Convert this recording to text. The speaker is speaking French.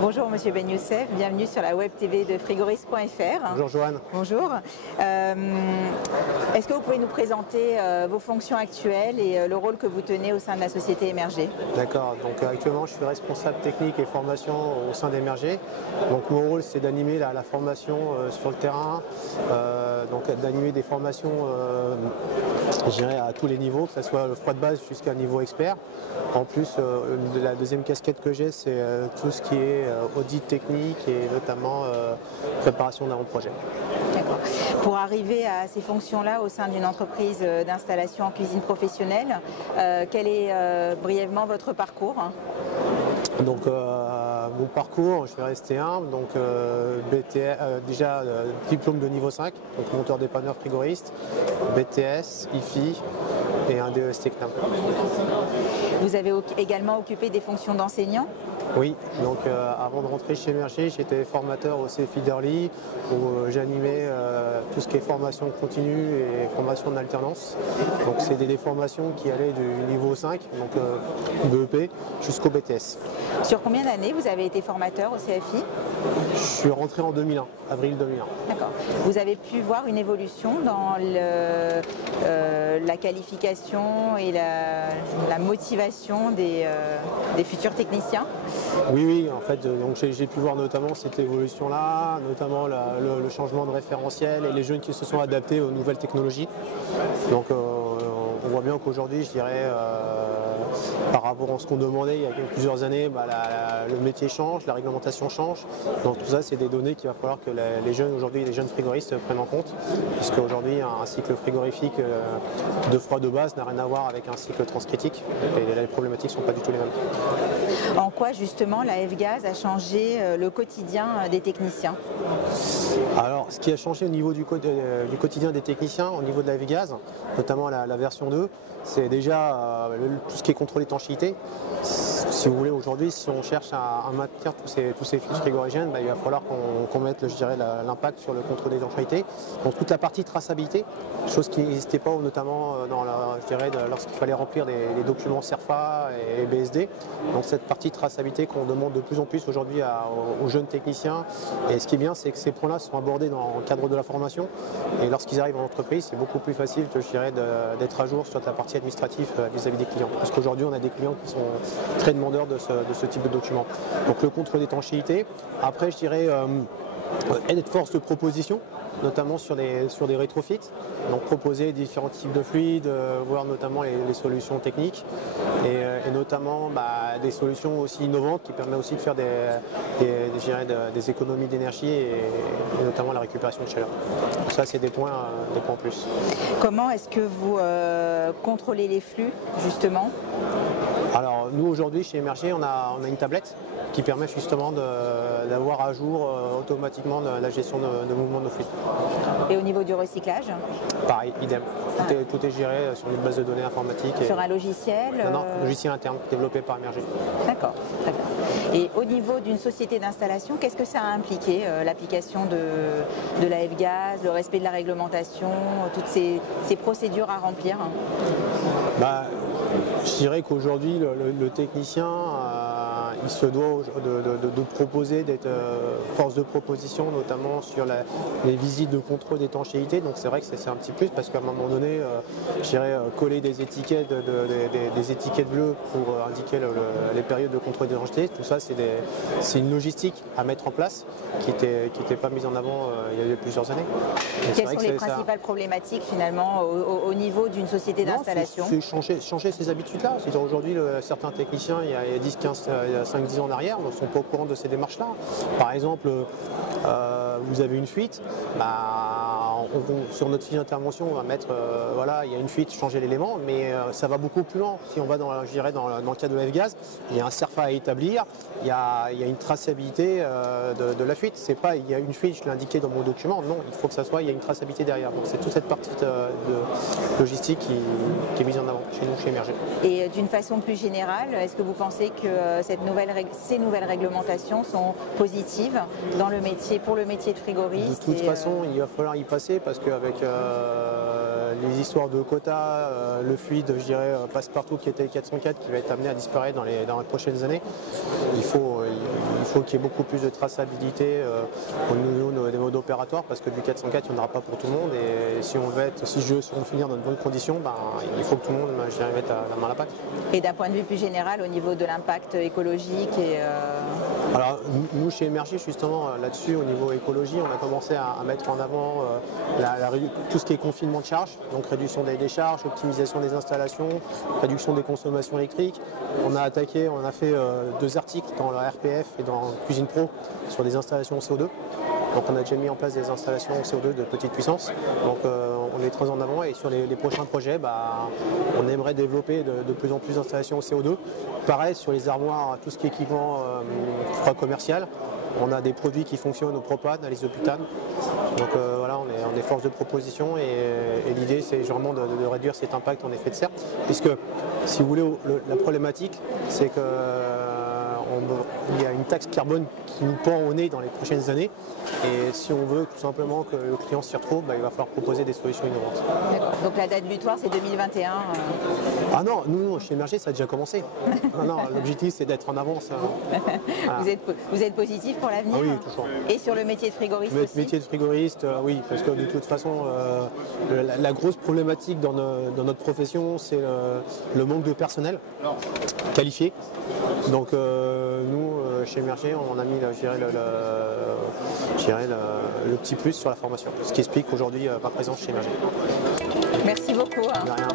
Bonjour Monsieur Ben Youssef, bienvenue sur la web TV de frigoriste.fr. Bonjour Joanne. Bonjour. Est-ce que vous pouvez nous présenter vos fonctions actuelles et le rôle que vous tenez au sein de la société Émergé? D'accord, donc actuellement je suis responsable technique et formation au sein d'Émergé. Donc mon rôle c'est d'animer la formation sur le terrain, donc d'animer des formations je dirais à tous les niveaux, que ce soit le froid de base jusqu'à un niveau expert. En plus, la deuxième casquette que j'ai, c'est tout ce qui est audit technique et notamment préparation d'avant-projet. D'accord. Pour arriver à ces fonctions-là au sein d'une entreprise d'installation en cuisine professionnelle, quel est brièvement votre parcours? Donc mon parcours, je suis resté humble, donc déjà diplôme de niveau 5, donc monteur dépanneur frigoriste, BTS, IFI et un DES Technam. Vous avez également occupé des fonctions d'enseignant? Oui, donc avant de rentrer chez Émergé, j'étais formateur au CFI d'Orly où j'animais tout ce qui est formation continue et formation d'alternance. Donc c'était des formations qui allaient du niveau 5, donc BEP, jusqu'au BTS. Sur combien d'années vous avez été formateur au CFI? Je suis rentré en 2001, avril 2001. D'accord. Vous avez pu voir une évolution dans la qualification et la motivation des futurs techniciens? Oui, en fait, donc j'ai pu voir notamment cette évolution-là, notamment le changement de référentiel et les jeunes qui se sont adaptés aux nouvelles technologies. Donc on voit bien qu'aujourd'hui, je dirais, par rapport à ce qu'on demandait il y a plusieurs années, le métier change, la réglementation change. Donc tout ça, c'est des données qu'il va falloir que les jeunes aujourd'hui, les jeunes frigoristes prennent en compte, puisque aujourd'hui, un cycle frigorifique de froid de base n'a rien à voir avec un cycle transcritique. Et les problématiques ne sont pas du tout les mêmes. En quoi justement la F-Gaz a changé le quotidien des techniciens? Alors, ce qui a changé au niveau du quotidien des techniciens, au niveau de la F-Gaz, notamment la version 2, c'est déjà tout ce qui est contrôle d'étanchéité. Si vous voulez, aujourd'hui, si on cherche à maintenir tous ces flux frigorigènes, il va falloir qu'on mette, je dirais, l'impact sur le contrôle d'étanchéité. Donc toute la partie traçabilité, chose qui n'existait pas notamment lorsqu'il fallait remplir les documents CERFA et BSD. Donc cette partie traçabilité qu'on demande de plus en plus aujourd'hui aux jeunes techniciens. Et ce qui est bien, c'est que ces points-là sont abordés dans le cadre de la formation. Et lorsqu'ils arrivent en entreprise, c'est beaucoup plus facile, je dirais, d'être à jour sur la partie administrative vis-à-vis des clients. Parce qu'aujourd'hui, on a des clients qui sont très demandeurs de ce type de documents. Donc le contrôle d'étanchéité. Après, je dirais, être force de proposition, notamment sur des rétrofits, donc proposer différents types de fluides, voir notamment les solutions techniques et notamment des solutions aussi innovantes qui permettent aussi de faire des économies d'énergie et notamment la récupération de chaleur. Donc ça, c'est des points en plus. Comment est-ce que vous contrôlez les flux justement? Alors nous aujourd'hui chez Émergé, on a une tablette qui permet justement d'avoir à jour automatiquement la gestion de mouvement de nos flux. Et au niveau du recyclage? Pareil, idem. Tout est géré sur une base de données informatique. Sur un logiciel? Non, logiciel interne développé par Émergé. D'accord, très bien. Et au niveau d'une société d'installation, qu'est-ce que ça a impliqué, l'application de la F-Gaz, le respect de la réglementation, toutes ces procédures à remplir? Je dirais qu'aujourd'hui, le technicien, il se doit de proposer, d'être force de proposition, notamment sur les visites de contrôle d'étanchéité. Donc c'est vrai que c'est un petit plus parce qu'à un moment donné, je dirais coller des étiquettes, des étiquettes bleues pour indiquer les périodes de contrôle d'étanchéité. Tout ça, c'est une logistique à mettre en place qui n'était pas mise en avant il y a plusieurs années. Quelles sont les principales problématiques finalement au niveau d'une société d'installation? C'est changer ces habitudes-là. Aujourd'hui, certains techniciens, il y a 10, 15, 5-10 ans en arrière, ne sont pas au courant de ces démarches-là. Par exemple, vous avez une fuite, sur notre fiche d'intervention, on va mettre, il y a une fuite, changer l'élément, mais ça va beaucoup plus loin. Si on va dans le cas de la F-Gaz, il y a un CERFA à établir, il y a une traçabilité de la fuite. C'est pas, il y a une fuite, je l'ai indiqué dans mon document, non, il faut que ça soit, il y a une traçabilité derrière. Donc c'est toute cette partie de logistique qui est mise en avant chez nous, chez Émergé. Et d'une façon plus générale, est-ce que vous pensez que ces nouvelles réglementations sont positives dans le métier, pour le métier de frigoriste? De toute façon, il va falloir y passer. changer parce qu'avec les histoires de quotas, le fluide, je dirais, passe-partout qui était 404 qui va être amené à disparaître dans les prochaines années, il faut qu'il y ait beaucoup plus de traçabilité au niveau des modes opératoires parce que du 404 il n'y en aura pas pour tout le monde et si on veut finir dans de bonnes conditions, ben, il faut que tout le monde mette la main à la pâte. Et d'un point de vue plus général, au niveau de l'impact écologique Alors nous chez Emergy justement là-dessus au niveau écologie on a commencé à mettre en avant tout ce qui est confinement de charge, donc réduction des charges, optimisation des installations, réduction des consommations électriques. On a fait 2 articles dans la RPF et dans Cuisine Pro sur des installations CO2. Donc on a déjà mis en place des installations CO2 de petite puissance, donc on est très en avant et sur les prochains projets, on aimerait développer de plus en plus d'installations CO2. Pareil sur les armoires, tout ce qui est équipement froid commercial, on a des produits qui fonctionnent au propane, à l'isoputane. Donc voilà, on est force de proposition et l'idée c'est vraiment de réduire cet impact en effet de serre, puisque si vous voulez la problématique c'est que il y a une taxe carbone qui nous pend au nez dans les prochaines années et si on veut tout simplement que le client s'y retrouve, il va falloir proposer des solutions innovantes. D'accord. Donc la date butoir c'est 2021 Ah non, nous chez Emergy ça a déjà commencé. Non, l'objectif c'est d'être en avance. Voilà. Vous êtes positif pour l'avenir? Ah oui, toujours. Et sur le métier de frigoriste aussi? Le métier de frigoriste, oui, parce que de toute façon la grosse problématique dans notre profession c'est le manque de personnel qualifié. Donc nous, chez Emergy, on a mis le petit plus sur la formation, ce qui explique qu'aujourd'hui, pas présence chez Emergy. Merci beaucoup. De rien.